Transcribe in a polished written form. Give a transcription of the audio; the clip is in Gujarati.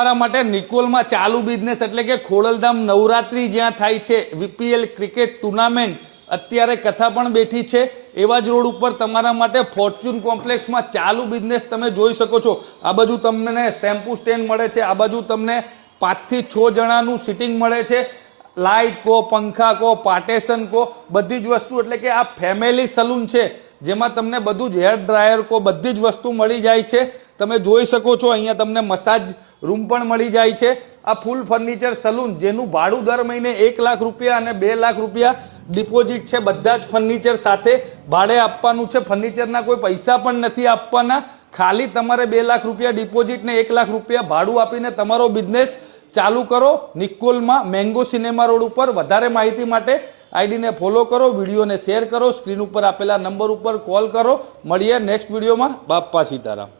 તમારા માટે નિકોલમાં ચાલુ બિઝનેસ એટલે કે ખોડલધામ નવરાત્રી જ્યાં થાય છે, વીપીએલ ક્રિકેટ ટુર્નામેન્ટ અત્યારે કથા પણ બેઠી છે, એવા જ રોડ ઉપર તમારા માટે ફોર્ચ્યુન કોમ્પ્લેક્સમાં ચાલુ બિઝનેસ તમે જોઈ શકો છો। આ બાજુ તમને શેમ્પુ સ્ટેન્ડ મળે છે, આ બાજુ તમને 5 થી 6 જણાનું સિટિંગ મળે છે, લાઇટ કો, પંખા કો, પાર્ટેશન કો, બધી જ વસ્તુ એટલે કે આ ફેમિલી સલૂન છે જેમાં તમને બધું જ હેર ડ્રાયર કો બધી જ વસ્તુ મળી જાય છે। તમે જોઈ શકો છો અહીંયા તમને મસાજ રૂમ પણ મળી જાય છે। આ ફૂલ ફર્નિચર સલૂન જેનું ભાડું દર મહિને 1 લાખ રૂપિયા અને 2 લાખ રૂપિયા ડિપોઝિટ છે, બધા જ ફર્નિચર સાથે ભાડે આપવાનું છે। ફર્નિચરના કોઈ પૈસા પણ નથી આપવાના, ખાલી તમારે 2 લાખ રૂપિયા ડિપોઝિટ ને 1 લાખ રૂપિયા ભાડું આપીને તમારો બિઝનેસ ચાલુ કરો નિકોલમાં મેંગો સિનેમા રોડ ઉપર। વધારે માહિતી માટે આઈડીને ફોલો કરો, વિડીયોને શેર કરો, સ્ક્રીન ઉપર આપેલા નંબર ઉપર કોલ કરો। મળીએ નેક્સ્ટ વિડીયોમાં। બાપ્પા સીતારામ।